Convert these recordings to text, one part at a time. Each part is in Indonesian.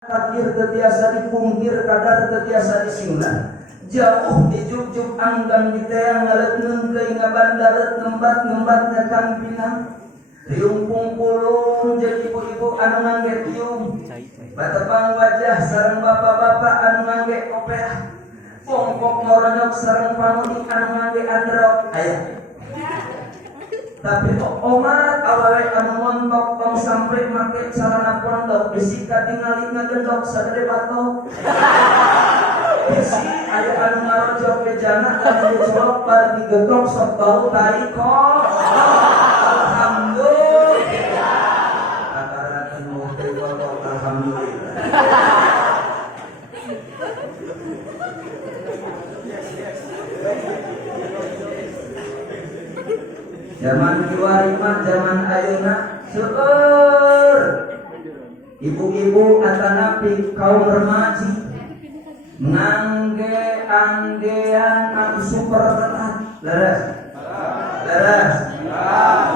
Takdir tetiasa dipungkir, kadar tetiasa disinglah. Jauh dijuk-juk anggan di teang ngalet nengkei ngabandaret ngembat-ngembatnya kang pinang. Riung pungpulung jadi ibu-ibu anu ngangge tiung. Batepang wajah sareng bapak-bapak anu ngangge kopea. Pongkok ngoronyok sareng pamudi anu ngangge androk. Aya. Tapi omat awewe anu montok tong sampai make celana pondok bisi katingali ngagendok sadede batok. Bisi aya anu ngarojok ke jana anu dicolok bar digedok sok bau tai kok. Alhamdulillah. Kataran nu teh alhamdulillah. Zaman kiwari mah zaman ayeuna seueur ibu-ibu atanapi kaum remaji ngangge anggean anu super ketat leres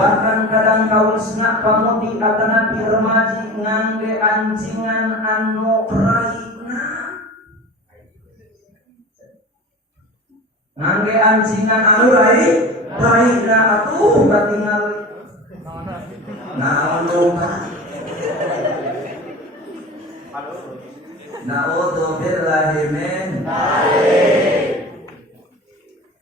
bahkan kadang kawisna pamudi atanapi remaji ngangge ancingan anu raina ngangge ancingan anu raina atuh katingal naon dongka na'udzubillahi min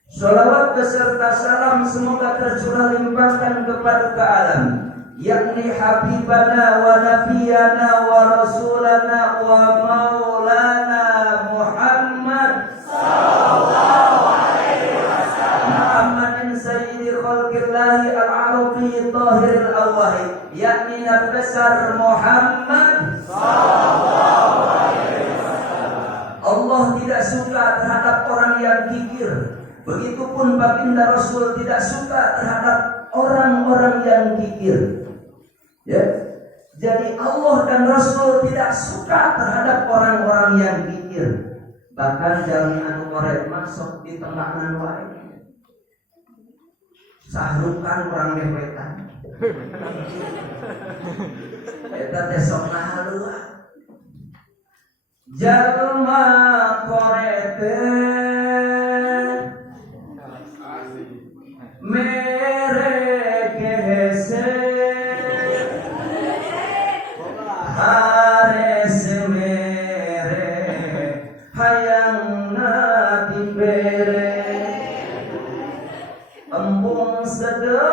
sholawat beserta salam semoga tercurah limpahkan kepada alam yakni habibana wa nabiyana wa rasulana wa maulana Muhammad sallallahu alaihi wasallam Muhammadin sayyidi khalqillahi al-arabi tahiril awwahi yakni nabi besar Muhammad sallallahu alaihi wasallam. Allah tidak suka terhadap orang yang kikir. Begitupun baginda Rasul tidak suka terhadap orang-orang yang kikir. Ya. Jadi Allah dan Rasul tidak suka terhadap orang-orang yang kikir. Bahkan jalmi anu korek masuk di tengah wae. Sahrukan orang dewetan. Eta teh sok nahalua. Jalma korek mereke hese hares mere hayang natibere embung sedekah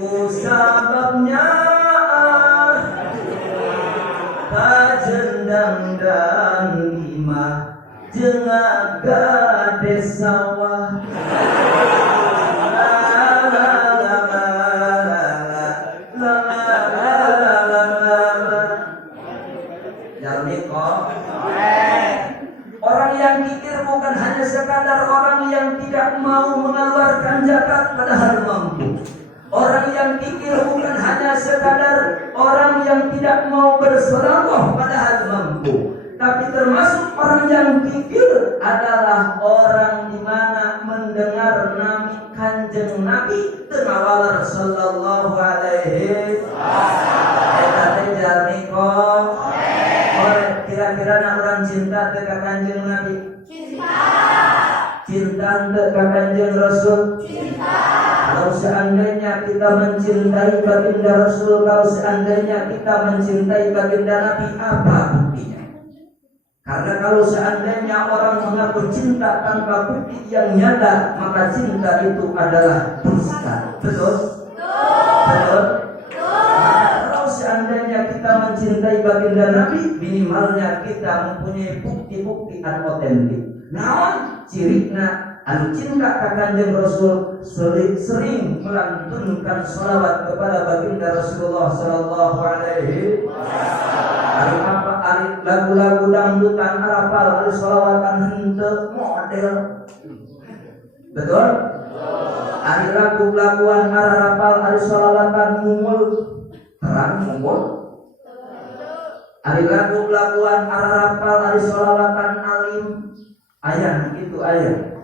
ku sababnya kajendang dan lima jengaga desawah orang yang kikir bukan hanya sekadar orang yang tidak mau mengeluarkan zakat padahal mampu. Orang yang kikir bukan hanya sekadar orang yang tidak mau bersedekah padahal mampu. Tapi termasuk orang yang kikir adalah orang di mana mendengar nama Kanjeng Nabi Tenawalar sallallahu alaihi wasallam. Eta teh jalmi kok. Kira-kira orang cinta teh ka Kanjeng Nabi? Cinta teh ka Kanjeng Rasul? Kalau seandainya kita mencintai baginda Rasul, kalau seandainya kita mencintai baginda Nabi, apa buktinya? Karena kalau seandainya orang mengaku cinta tanpa bukti yang nyata, maka cinta itu adalah dusta. Betul? Betul? Kalau seandainya kita mencintai baginda Nabi, minimalnya kita mempunyai bukti-bukti yang otentik. Namun cirina anu cinta ka Kanjeng Rasul sering melantunkan sholawat kepada baginda Rasulullah sallallahu alaihi wasallam. Ari lagu-lagu dangdutan arapal, ari sholawatan henteu model. Betul? Ari lagu-laguan arapal, ari sholawatan mungul. Terang mungul. Ari lagu-laguan arapal, ari sholawatan alim. Aya gitu aya.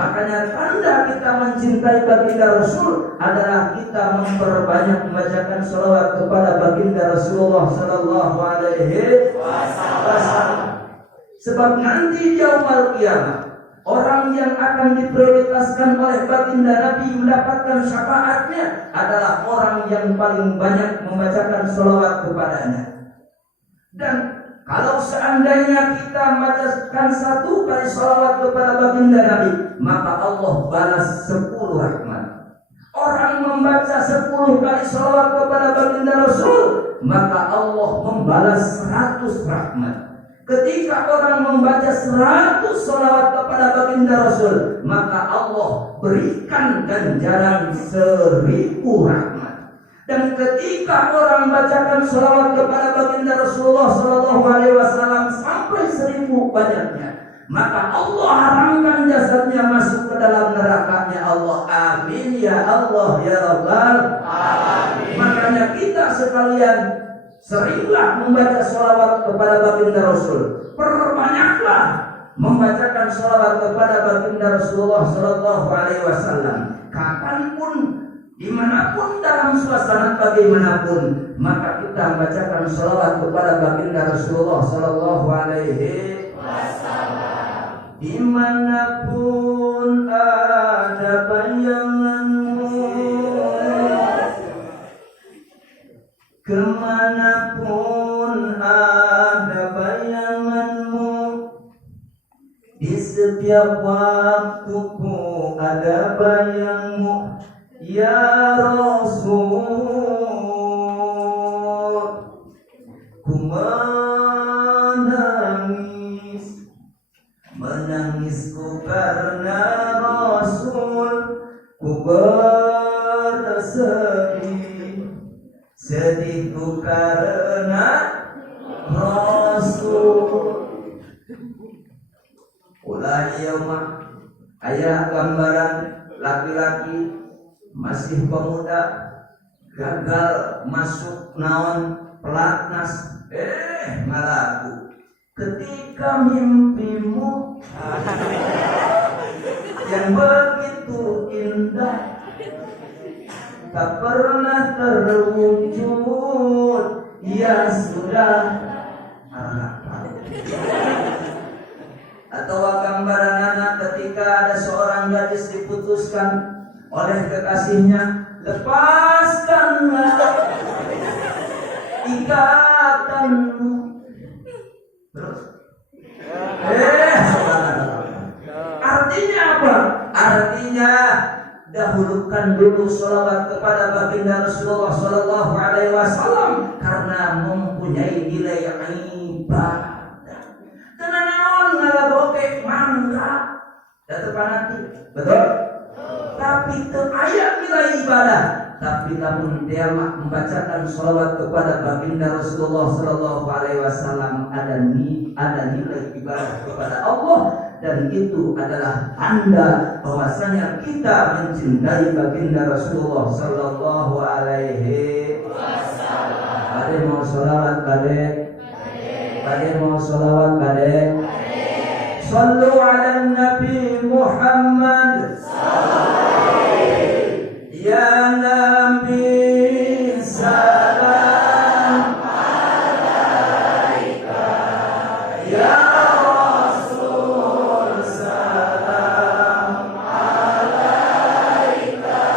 Maka Makanya tanda kita mencintai baginda Rasul adalah kita memperbanyak membacakan sholawat kepada baginda Rasulullah Sallallahu Alaihi Wasallam. Sebab nanti yaumul qiyamah orang yang akan diprioritaskan oleh baginda Nabi mendapatkan syafaatnya adalah orang yang paling banyak membacakan sholawat kepadanya. Dan kalau seandainya kita membacakan 1 kali sholawat kepada baginda Nabi, maka Allah balas 10 rahmat. Orang membaca 10 kali sholawat kepada baginda Rasul, maka Allah membalas 100 rahmat. Ketika orang membaca 100 sholawat kepada baginda Rasul, maka Allah berikan ganjaran 1000 rahmat. Dan ketika orang membacakan sholawat kepada baginda Rasulullah Sallallahu Alaihi Wasallam sampai 1000 banyaknya, maka Allah haramkan jasadnya masuk ke dalam nerakanya Allah. Amin ya Allah ya Rabbal Alamin. Makanya kita sekalian seringlah membaca sholawat kepada baginda Rasul. Perbanyaklah membacakan sholawat kepada baginda Rasulullah Sallallahu Alaihi Wasallam. Kapanpun, dimanapun, dalam suasana bagaimanapun, maka kita membacakan sholawat kepada baginda Rasulullah Sallallahu Alaihi Wasallam. Dimanapun ada bayanganmu, kemanapun ada bayanganmu, di setiap waktuku ada bayangmu, ya Rasul. Ku menangisku karena Rasul, ku bersedih, sedihku karena Rasul. Ulah ieu mah aya gambaran laki-laki masih pemuda gagal masuk naon pelatnas, ngalaku. Ketika mimpimu yang begitu indah tak pernah terwujud, ya sudah harapan. Atau gambaran anak ketika ada seorang gadis diputuskan oleh kekasihnya, lepaskanlah ikatanmu. Terus artinya apa? Artinya dahulukan dulu sholawat kepada baginda Rasulullah Sallallahu Alaihi Wasallam karena mempunyai nilai ibadah. Karena naon ngalaboke mangga dan panati, betul? Tapi teu aya nilai ibadah. Tapi namun dia membacakan sholawat kepada baginda Rasulullah Sallallahu Alaihi Wasallam ada nilai ibadah kepada Allah, dan itu adalah tanda bahwasanya kita mencintai baginda Rasulullah Sallallahu Alaihi Wasallam. Kade mau sholawat kade? Kade mau sholawat kade? Sallu ala Nabi Muhammad. Ya Nabi salam alaika, ya Rasul salam alaika,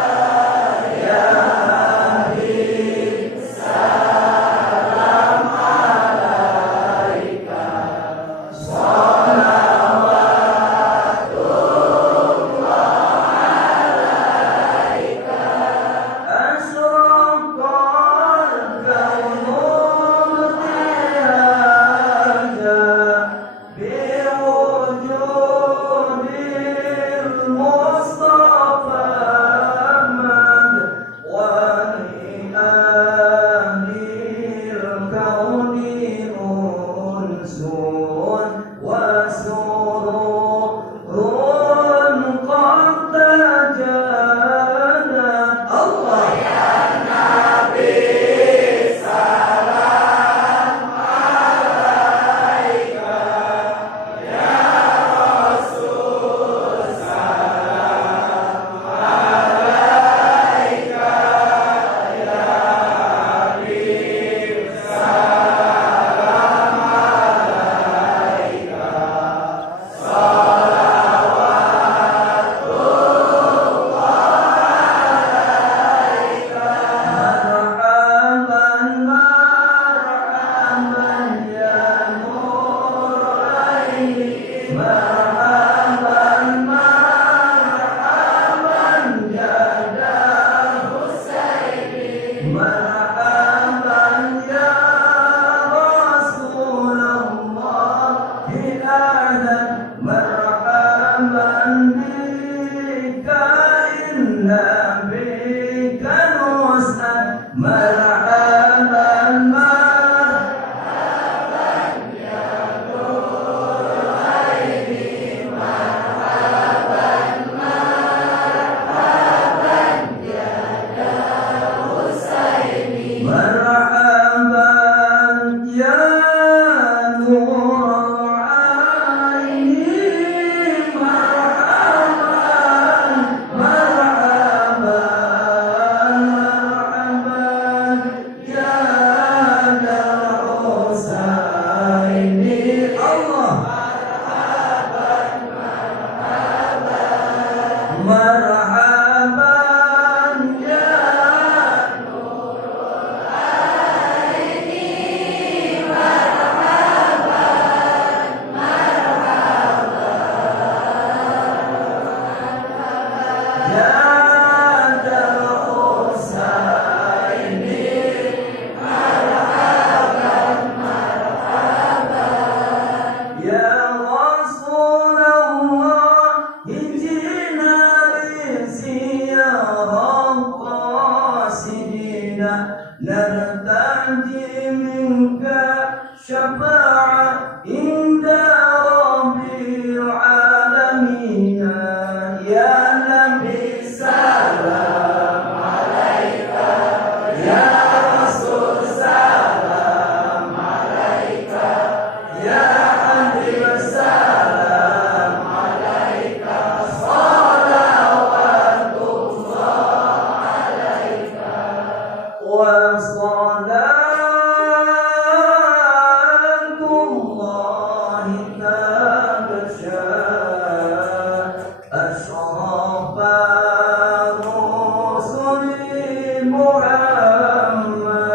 ya Habib salam alaika. Salawatullah alaika. ya nurul aini marhaban marhaban marhaban ya dar husaini Allah marhaban ya نرتجي منك شفاعة عند رب العالمين يا نبي سلام عليك يا رسول سلام عليك يا حبيب سلام عليك صلوات الله عليك وصلاة الله تغشى أشرف رسل محمد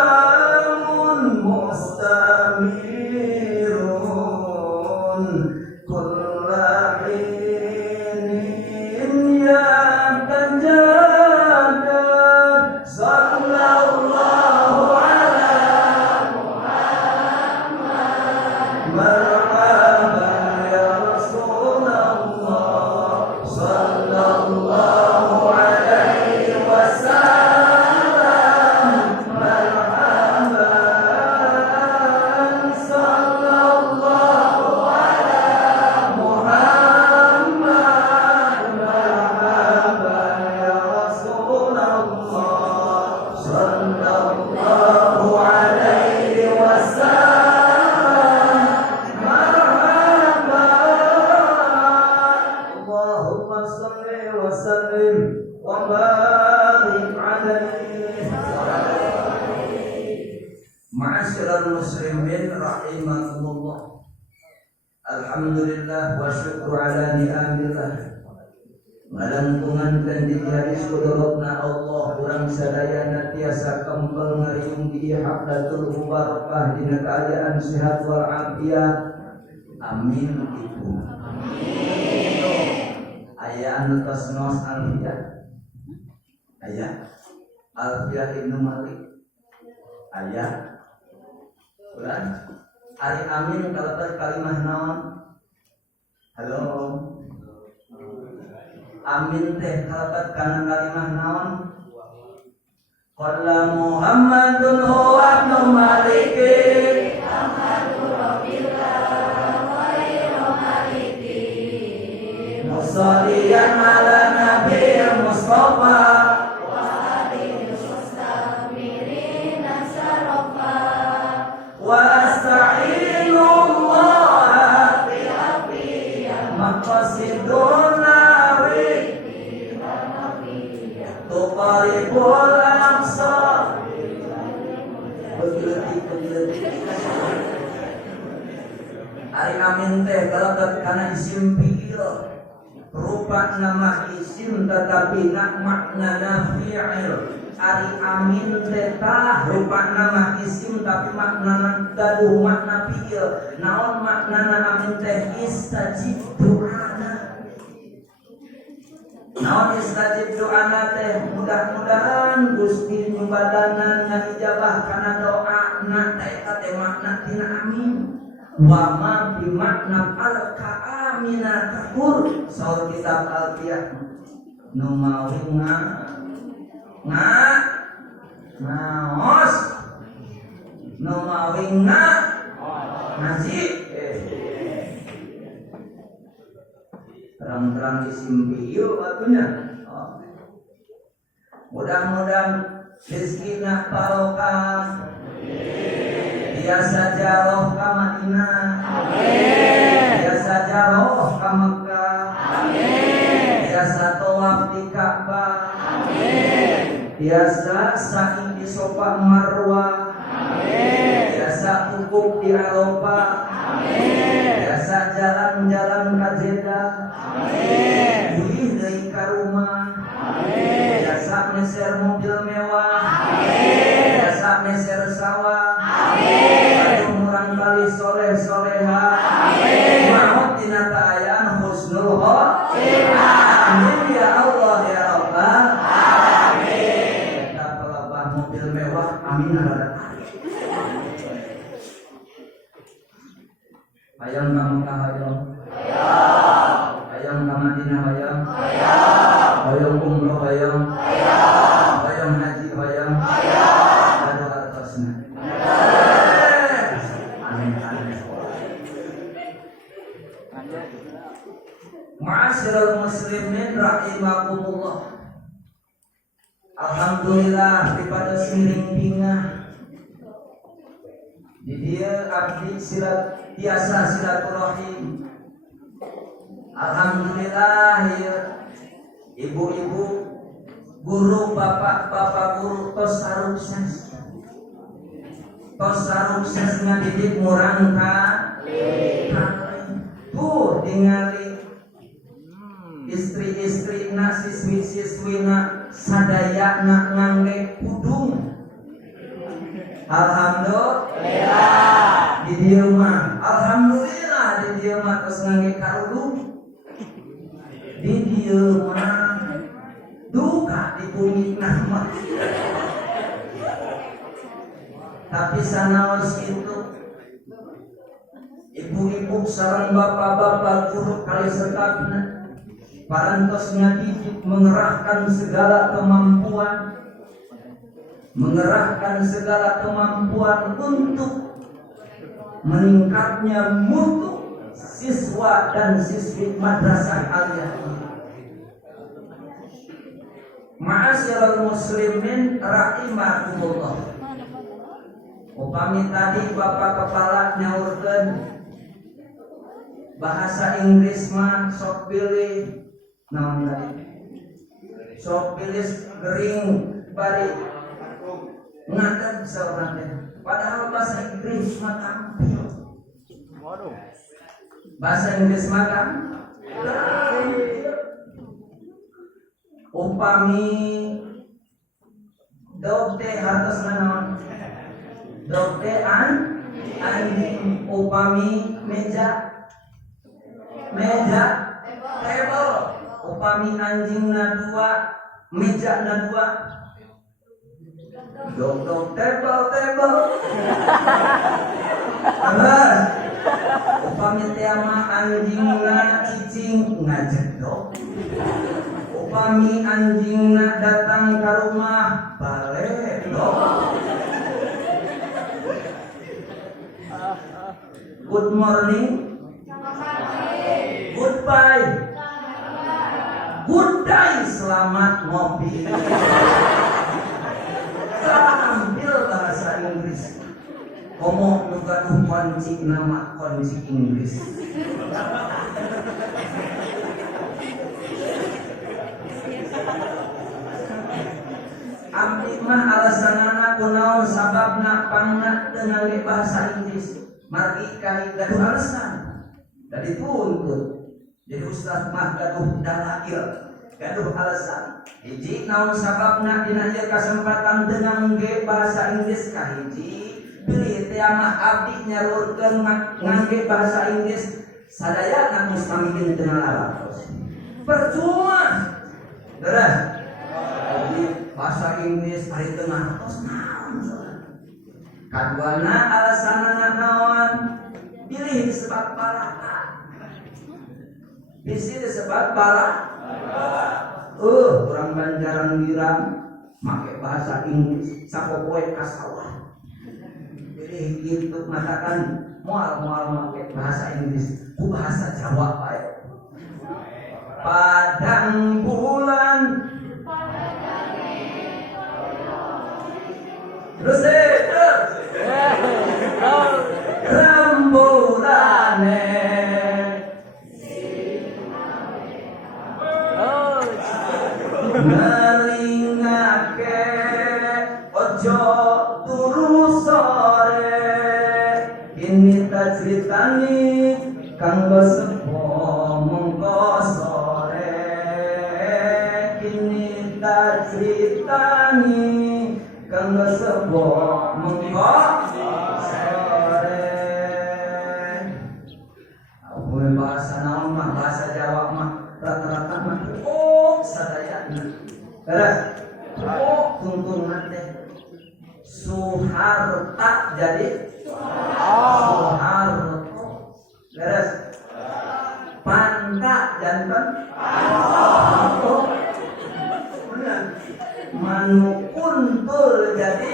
وسلام مستمر كل حين يتجدد صلى الله على محمد مرحبا يا رسول الله صلى الله عليه وسلم مرحبا صلى الله على محمد مرحبا يا رسول الله صلى الله عليه وسلم مرحبا اللهم صل وسلم وبارك عليه معاشر المسلمين رحمكم الله alhamdulillah wa syukur ala ni'amillah malangkungan dan diharis kudurutna Allah kurang sadayana tiasa kembal ngariung di haqlatul mubarakah dina keadaan sehat wal afiat amin ibu aya anu tos nos alfiah aya alfiah ibnu malik aya ulah hari amin kalatar kalimah naon halo amin teh kalatar kana kalimah naon qala muhammadun huwa ibnu maliki ahmadu rabbillah khairu maliki musalliyan ala nabiyil mustafa واستعين الله في مقاصد النبي تقارب الأقصى Ari amin teh galagat kana isim fi'il rupa nama isim tetapi nak makna fi'il. Ari amin teh rupa nama isim tapi makna gaduh makna fi'il. Naon maknana amin teh istajib doana. Naon istajib doana teh mudah-mudahan Gusti nyumbadanan ngajabah kana doana teh teh makna tina amin. Wa ma bi makna al-ka'amina kakur saur kitab alfiyah nu mawi ngaos nu mawi ngaji terang-terang isim fi'il atunya Mudah-mudahan rezekina barokah. Biasa jaroh ka Madinah. Biasa jaroh ka Mekah. Biasa tawaf di Ka'bah. Biasa sa'i di Safa Marwah. Biasa wukuf di Arafah. Biasa jalan-jalan ka Jeddah. Duih deui ka rumah. Biasa meser mobil mewah. Biasa meser sawah. Aduh murang kali soleh-soleha. Maut tina ta'ayan husnul khotimah. Amin ya Allah ya Rabbal alamin. Kita pelabah mobil mewah. Amin ada. Hayang ka Mekah hayang. Hayang ka Madinah hayang. Hayang umroh hayang. Hayang haji hayang. Ada hartosna. Amin amin. Ma'asyiral muslimin rahimakumullah. Alhamdulillah daripada semiring pingah. Di dia abdi biasa silaturahim. Alhamdulillah ya ibu-ibu guru bapak-bapak guru tos sarukses ngadidik murang ka tuh ningali istri-istri na siswi-siswi na sadaya na ngangge kudung. Alhamdulillah di dieu mah. Alhamdulillah di dieu mah tos ngangge karudung. Di dieu mah duka di bumi nama. Tapi sanaos itu ibu-ibu sareng bapak-bapak guru kali sekapna parantos ngadidik mengerahkan segala kemampuan untuk meningkatnya mutu siswa dan siswi madrasah aliyah. Ma'asyiral muslimin rahimakumullah. Upami tadi Bapak Kepala nyaurkeun bahasa Inggris mah sok pilih naon tadi? Sok pilih gering bari ngadeg saurang teh. Padahal bahasa Inggris mah tampil. Waduh. Bahasa Inggris mah kan upami dog teh hartosna naon? Dog teh anjing. Upami meja table. Upami anjingna dua, mejana dua. Dog table. Upami teh mah anjingna cicing ngajedok. Upami anjingna datang ke rumah balik dong. Good morning, goodbye, good day, selamat ngopi. Tampil bahasa Inggris. Komo juga kunci nama kunci Inggris. Abdi mah alasanana kunaon sababna pangna dengan bahasa Inggris. Margi kali gaduh alasan. Dari tuntut. Jadi ustaz mah gaduh dalail, gaduh alasan. Hiji naon sababna dina ieu kasempatan dengan ge bahasa Inggris kahiji. Pilih teh mah abdi nyalurkeun ngangge bahasa Inggris sadayana mustamikin dengan alatos. Percuma. Terus bahasa Inggris hari tengah tos naon. Kaduana alasanana naon? Pilih disebut baraka. Bisi disebut baraka. Urang Banjaran Girang make bahasa Inggris sapopoe ka sawah. Pilih kitu matakan moal make bahasa Inggris ku bahasa Jawa bae. Padang bulan Terus rembulane ngelingake ojo turu sore ini tajritani kanggo sepo mengko sore ini tajritani kanggo sepo mengko sore. Aku bahasa naon mah bahasa Jawa mah rata-rata mah sadayana. Beres. Tuntunan teh Suharta jadi Suharto. Beres. Panta jantan Panto. Manu kuntul jadi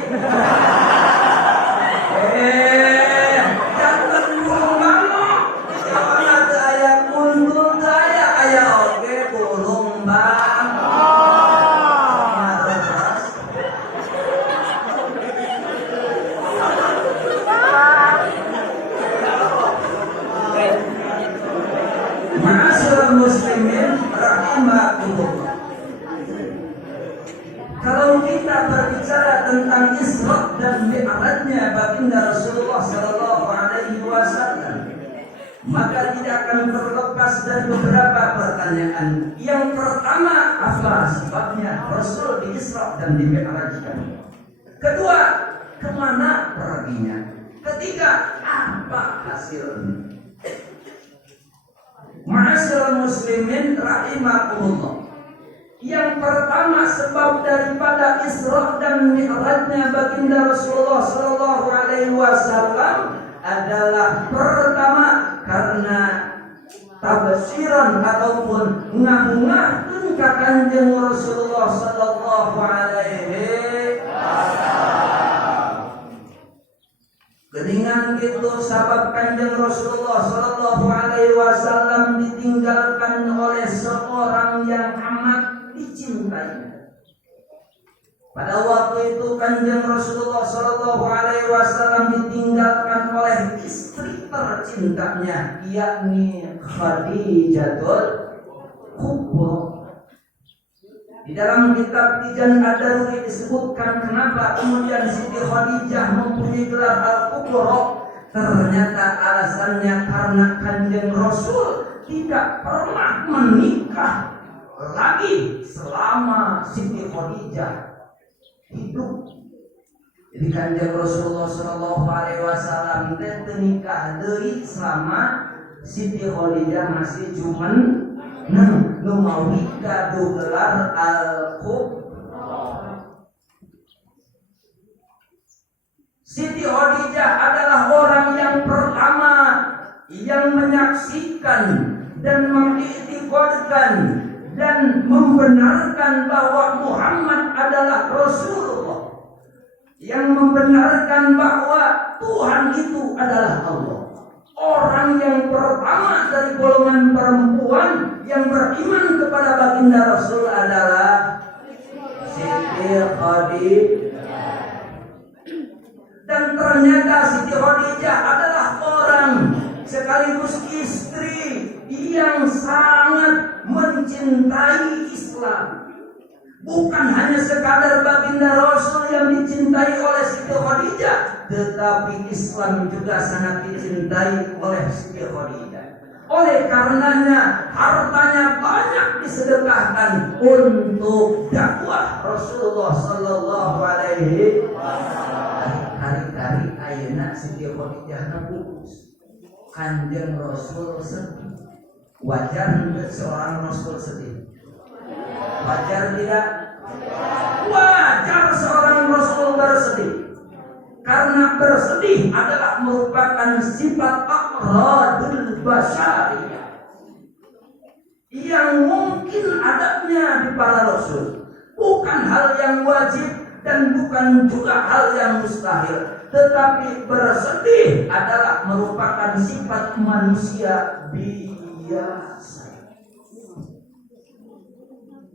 jantan burung bangok. Jangan ada ayah kuntul saya ayah oke burung bangok. Muslimin rahimakumullah. Kalau kita berbicara tentang Isra dan Mi'rajnya baginda Rasulullah sallallahu alaihi wasallam, maka tidak akan terlepas dari beberapa pertanyaan. Yang pertama, apa sebabnya Rasul di Isra dan di Mi'rajkan? Kedua, kemana perginya? Ketiga, apa hasilnya? Ma'asyiral muslimin rahimakumullah. Yang pertama sebab daripada Isra dan Mi'rajnya baginda Rasulullah sallallahu alaihi wasallam adalah pertama karena tabsiran ataupun ngahungahkeun ka Kanjeng Rasulullah sallallahu alaihi wasallam. Geningan gitu sabab Kanjeng Rasulullah sallallahu alaihi wasallam ditinggalkan oleh seorang yang amat dicintai. Pada waktu itu Kanjeng Rasulullah sallallahu alaihi wasallam ditinggalkan oleh istri tercintanya, yakni Khadijatul Kubra. Di dalam kitab Tijan Ad-Daruri disebutkan kenapa kemudian Siti Khadijah mempunyai gelar Al-Kubra. Ternyata alasannya karena Kanjeng Rasul tidak pernah menikah lagi selama Siti Khadijah hidup. Jadi Kanjeng Rasulullah sallallahu alaihi wasallam teh nikah deui selama Siti Khadijah masih cuman numawi kadu gelar Al-Kubra. Siti Khadijah adalah orang yang pertama yang menyaksikan dan mengiktikadkan dan membenarkan bahwa Muhammad adalah Rasulullah, yang membenarkan bahwa Tuhan itu adalah Allah. Orang yang pertama dari golongan perempuan yang beriman kepada baginda Rasul adalah Siti Khadijah. Dan ternyata Siti Khadijah adalah orang sekaligus istri yang sangat mencintai Islam. Bukan hanya sekadar baginda Rasul yang dicintai oleh Siti Khadijah, tetapi Islam juga sangat dicintai oleh Siti Khadijah. Oleh karenanya hartanya banyak disedekahkan untuk dakwah Rasulullah sallallahu alaihi wasallam. Hari-hari ayeuna Siti Khadijah putus. Kanjeng Rasul sedih. Wajar untuk seorang Rasul sedih? Wajar tidak? Wajar seorang Rasul bersedih. Karena bersedih adalah merupakan sifat aqradul basyariyah yang mungkin adanya di para Rasul. Bukan hal yang wajib dan bukan juga hal yang mustahil. Tetapi bersedih adalah merupakan sifat manusia biasa.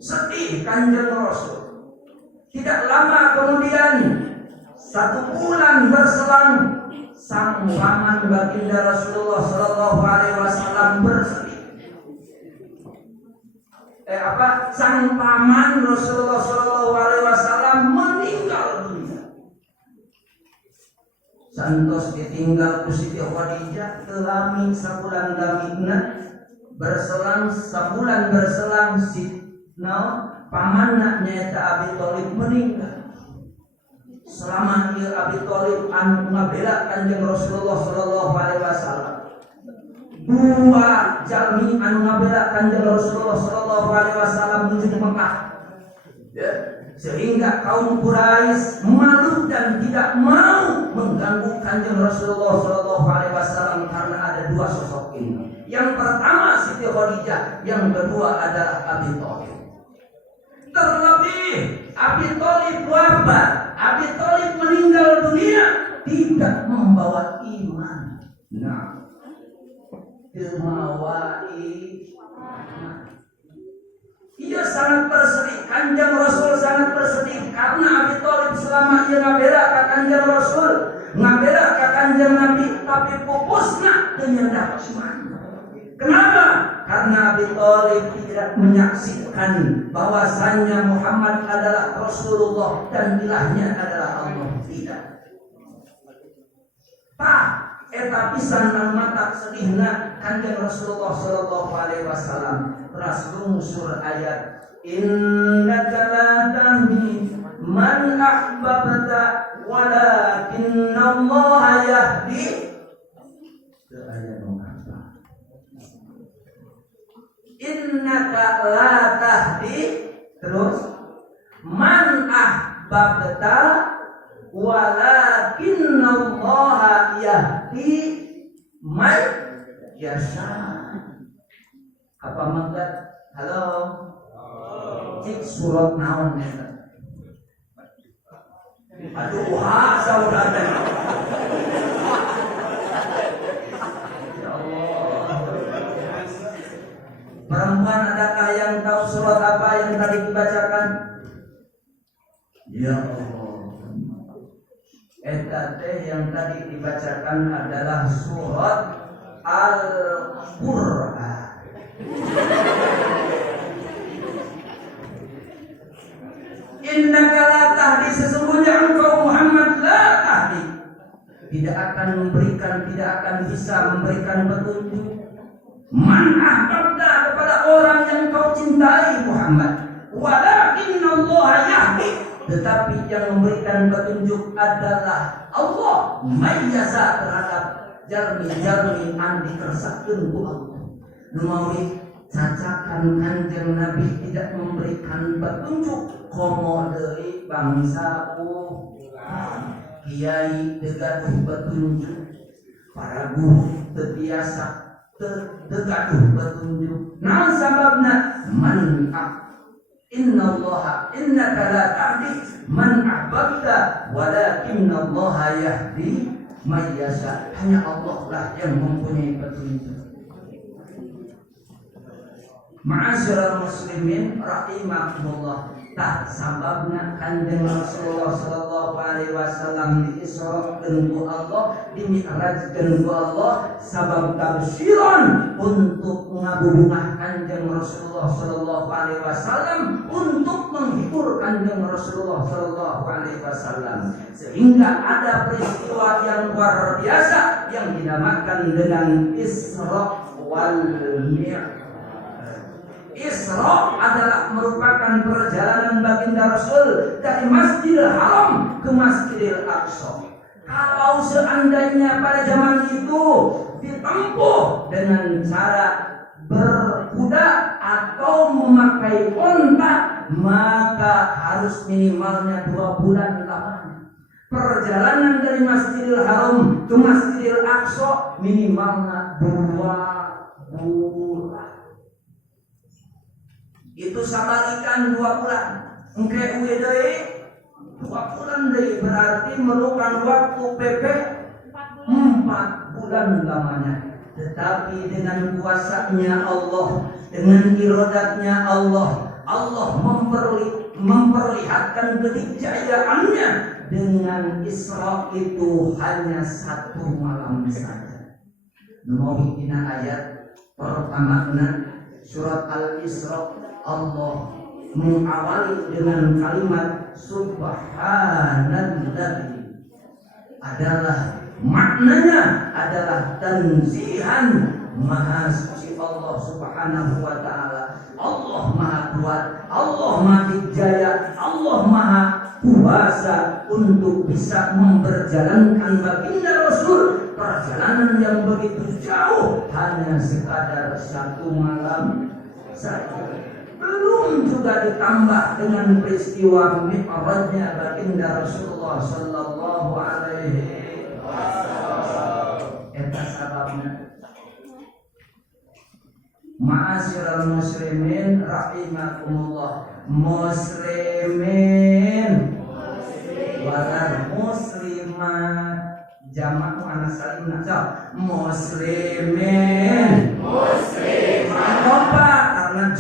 Sedih Kanjeng Rasul. Tidak lama kemudian 1 bulan berselang, sang paman baginda Rasulullah Shallallahu Alaihi Wasallam bersedih. Sang paman Rasulullah Shallallahu Alaihi Wasallam meninggal dunia. Santos ditinggal ku Siti Khadijah telami sabulan damina berselang sabulan berselang si pamanna nyaeta Abi Thalib meninggal. Selama dia Abi Thalib anu ngabela Kanjeng Rasulullah Shallallahu Alaihi Wasallam, 2 jalmi anu ngabela Kanjeng Rasulullah Shallallahu Alaihi Wasallam menuju Mekah, sehingga kaum Quraisy malu dan tidak mau mengganggu Kanjeng Rasulullah Shallallahu Alaihi Wasallam karena ada 2 sosok ini. Yang pertama Siti Khadijah, yang kedua adalah Abi Thalib. Terlebih Abi Thalib wafat, Abi Thalib meninggal dunia tidak membawa iman. Nah, membawa iman. Ia sangat bersedih, Kanjeng Rasul sangat bersedih karena Abi Thalib selama ia ngabela ka Kanjeng Rasul, ngabela ka Kanjeng Nabi, tapi pupusna teu nyedak iman. Kenapa? Karena Abi Thalib tidak menyaksikan bahwasannya Muhammad adalah Rasulullah dan ilahnya adalah Allah. Tidak. Eta pisan nang mata sedihna Kanjeng Rasulullah Shallallahu Alaihi Wasallam teras lungsur ayat innaka la tahdi man ahbabta walakinna Allah yahdi. Innaka la tahdi terus man ahbabta walakinna Allah yahdi man yasha. Apa maksud? Halo. Cik surat naon eta? Aduh, saudara. Perempuan, adakah yang tahu surat apa yang tadi dibacakan? Ya Allah. Eta teh yang tadi dibacakan adalah surat Al-Qur'an. Innaka la tahdi, sesungguhnya engkau Muhammad la tahdi, tidak akan memberikan, tidak akan bisa memberikan petunjuk. Man ahbabta, kepada orang yang kau cintai Muhammad, walakin Allah yahdi, tetapi yang memberikan petunjuk adalah Allah. Mayyasa terhadap jarmi-jarmi an dikersakkeun ku Allah. Nu mawi cacakan Kanjeng Nabi tidak memberikan petunjuk, komo deui bangsa kiai teu gaduh petunjuk, para guru teu biasa tergaduh petunjuk. Nah sababna man innallaha innaka la tahdi man ahbabta walakinna Allah yahdi may yasha. Hanya Allah lah yang mempunyai petunjuk. Ma'asyiral muslimin rahimakumullah, tak sababna Kanjeng Rasulullah sallallahu alaihi wasallam diisrakeun ku Allah, dimi'rajkeun ku Allah sabab tabsyiran untuk ngabubungah Kanjeng Rasulullah sallallahu alaihi wasallam, untuk menghibur Kanjeng Rasulullah sallallahu alaihi wasallam, sehingga ada peristiwa yang luar biasa yang dinamakan dengan Isra wal Mi'raj. Isra adalah merupakan perjalanan baginda Rasul dari Masjidil Haram ke Masjidil Aqsa. Kalau seandainya pada zaman itu ditempuh dengan cara berkuda atau memakai onta, maka harus minimalnya 2 bulan lamanya. Perjalanan dari Masjidil Haram ke Masjidil Aqsa minimalnya 2 bulan. Itu sabalikan 2 bulan. Engke uwe deui 2 bulan deui, berarti memerlukan waktu PP 4 bulan lamanya. Tetapi dengan kuasanya Allah, dengan iradatnya Allah, Allah memperlihatkan kejayaan-Nya dengan Isra itu hanya 1 malam saja. Numawi dina ayat pertamana surat Al-Isra, Allah mengawali dengan kalimat subhanalladzi, adalah maknanya adalah tanzihan, maha suci Allah subhanahu wa ta'ala. Allah maha kuat, Allah maha jaya, Allah maha kuasa untuk bisa memperjalankan baginda Rasul perjalanan yang begitu jauh hanya sekadar 1 malam saja. Belum juga ditambah dengan peristiwa Mi'rajnya baginda Rasulullah sallallahu alaihi wasallam. Eta sababna ma'asyiral muslimin rahimakumullah, muslimin wal muslimat, jamak muannas salim nasab, muslimin apa? Karena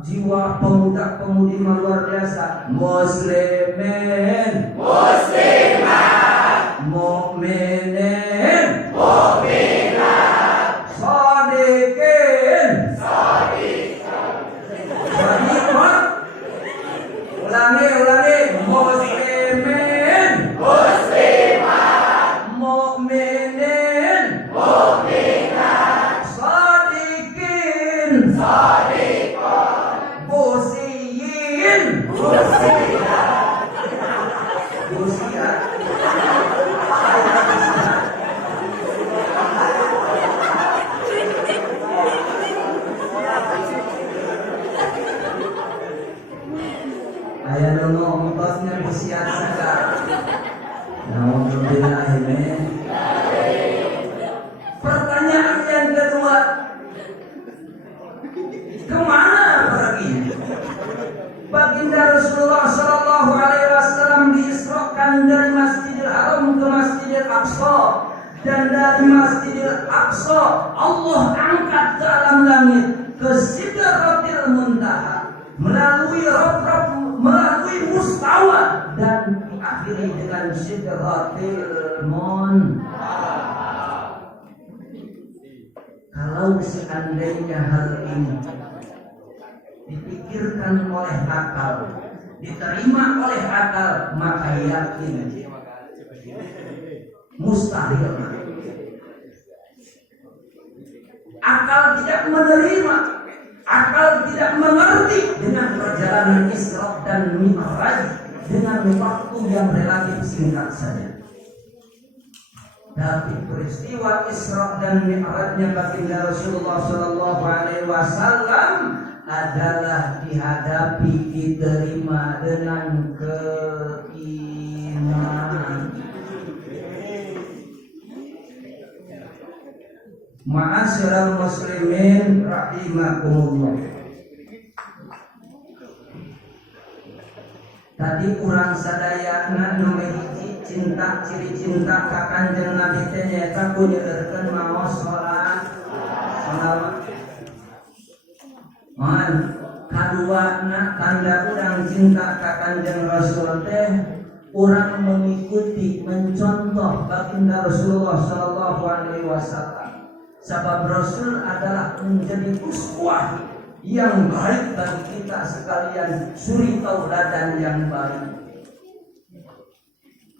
jiwa pemuda-pemudi luar biasa. Muslimin muslimat, mukminin mu'minat, shadiqin shadiqat. Ulangi, muslimin muslimat, mukminin mu'minat, shadiqin Busiyin. Ayah dulu ongkosnya busiat saja. Alhamdulillah ini. Pertanyaan yang kedua, kemana pergi baginda Rasulullah sallallahu alaihi wasallam diisrakan dari Masjidil Haram ke Masjidil Aqsa, dan dari Masjidil Aqsa Allah angkat ke alam langit ke Sidratil Muntaha, melalui Rabb, melalui Mustawa, dan diakhiri dengan Sidratil Muntaha. Kalau seandainya hal ini dipikirkan oleh akal, diterima oleh akal, maka yakin mustahil. Akal tidak menerima, akal tidak mengerti dengan perjalanan Isra dan Mi'raj dengan waktu yang relatif singkat saja. Tapi peristiwa Isra dan Mi'rajnya baginda Rasulullah sallallahu alaihi wasallam adalah dihadapi, diterima dengan keimanan. Ma'asyiral muslimin rahimakumullah. Tadi urang sadaya nu hiji cinta, ciri cinta ka Kanjeng Nabi teh nyaeta kunyeurkeun maos salat. Man, kaduana tanda urang cinta ka Kanjeng Rasul teh urang mengikuti, mencontoh baginda Rasulullah sallallahu alaihi wasallam. Sebab Rasul adalah menjadi uswah yang baik bagi kita sekalian, suri tauladan yang baik.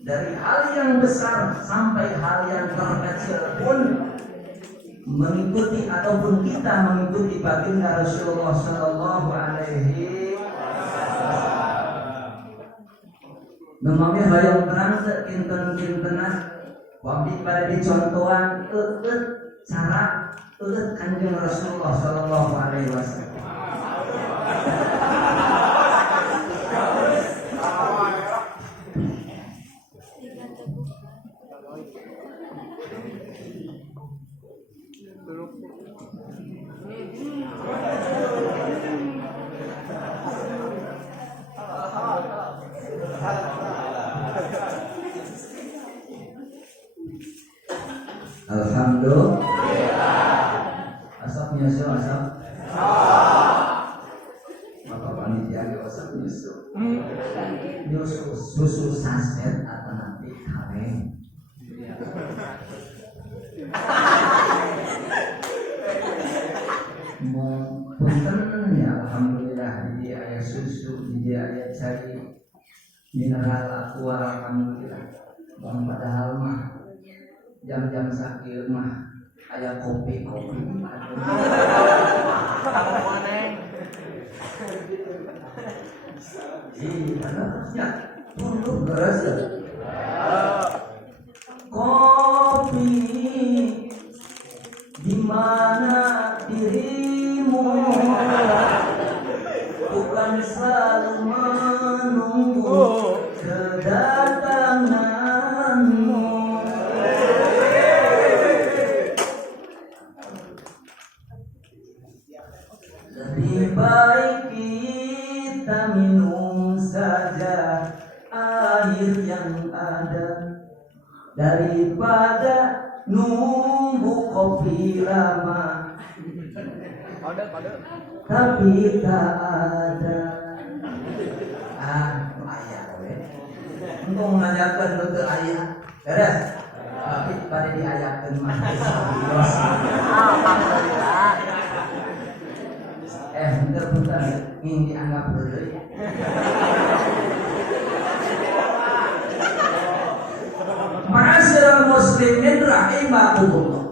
Dari hal yang besar sampai hal yang terkecil pun mengikuti ataupun kita mengikuti baginda Rasulullah sallallahu alaihi wasallam. Memangnya hayang terang kinten-kintenan wabdi pada dicontohan cara Kanjeng Rasulullah sallallahu alaihi wasallam. Alhamdulillah. Asapnya asap. Bapak panitia asap nyusu. susu saset atau nanti kaleng. Mau punten ya alhamdulillah di aya susu, di aya cari mineral aqua alhamdulillah. Bang padahal mah jam-jam sakit mah aya kopi. Harusnya tunduk beres ya. Kopi di mana dirimu, bukan selalu menunggu kedatanganmu. Lebih baik kita minum saja air yang ada daripada nunggu kopi lama tapi tak ada. Ayah untuk menanyakan untuk ayah beres tapi pada diayahkan bentar ini dianggap dulu. Ma'asyiral muslimin rahimakumullah.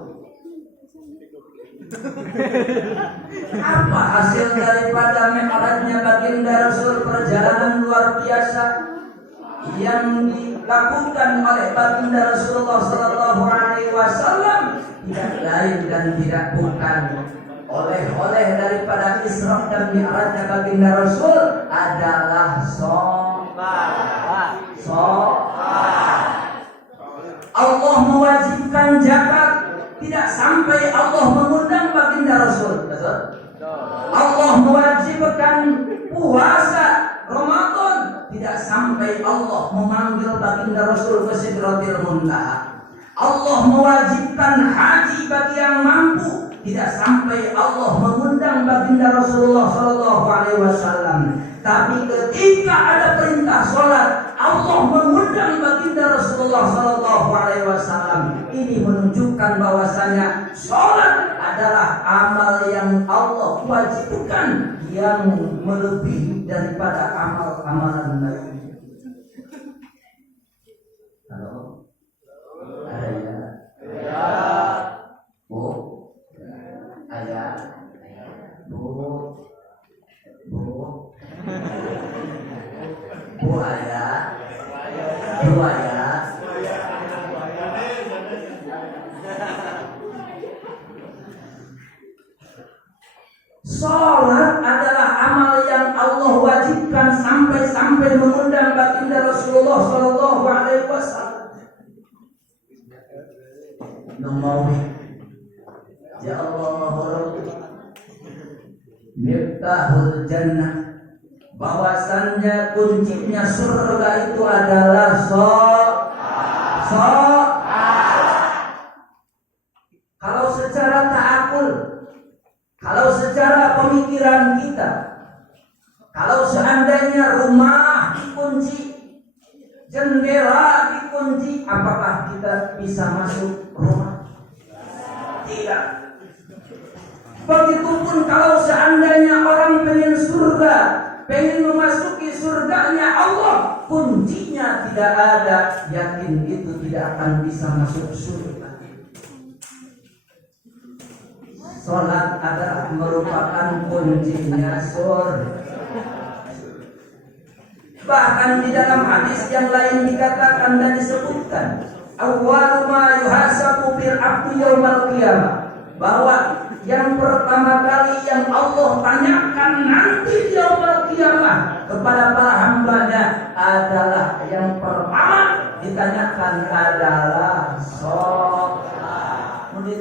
Apa hasil daripada mi'rajnya baginda Rasul, perjalanan luar biasa yang dilakukan oleh baginda Rasulullah sallallahu alaihi wasallam? Tidak lain dan tidak bukan oleh-oleh daripada Isra dan Mi'rajnya baginda Rasul adalah Allah mewajibkan zakat, tidak sampai Allah mengundang baginda Rasul. Betul? Allah mewajibkan puasa Ramadan, tidak sampai Allah memanggil baginda Rasul ke Sidratil Muntaha. Allah mewajibkan haji bagi yang mampu, tidak sampai Allah mengundang baginda Rasulullah sallallahu alaihi wasallam. Tapi ketika ada perintah salat, Allah mengundang baginda Rasulullah sallallahu alaihi wasallam. Ini menunjukkan bahwasanya salat adalah amal yang Allah wajibkan yang melebihi daripada amal-amalan lain. Halo. Ayah. Bu. Ayah. Bu. Ayah. Bu ayah. Salat adalah amal yang Allah wajibkan sampai mengundang baginda Rasulullah sallallahu alaihi wasallam. Nawawi ya Allah Rabbi miftahul jannah, bahwasannya kuncinya surga itu adalah kalau secara ta'akul, kalau secara pemikiran kita, kalau seandainya rumah dikunci, jendela dikunci, apakah kita bisa masuk rumah? Tidak. Begitupun kalau seandainya orang pengen surga, pengen memasuki surganya Allah, kuncinya tidak ada, yakin itu tidak akan bisa masuk surga. Salat adalah merupakan kuncinya surga. Bahkan di dalam hadis yang lain dikatakan dan disebutkan, awwalu ma yuhasabu bil abdi yaumal qiyamah, bahwa yang pertama kali yang Allah tanyakan nanti yaumal qiyamah kepada para hambanya adalah, yang pertama ditanyakan adalah salat.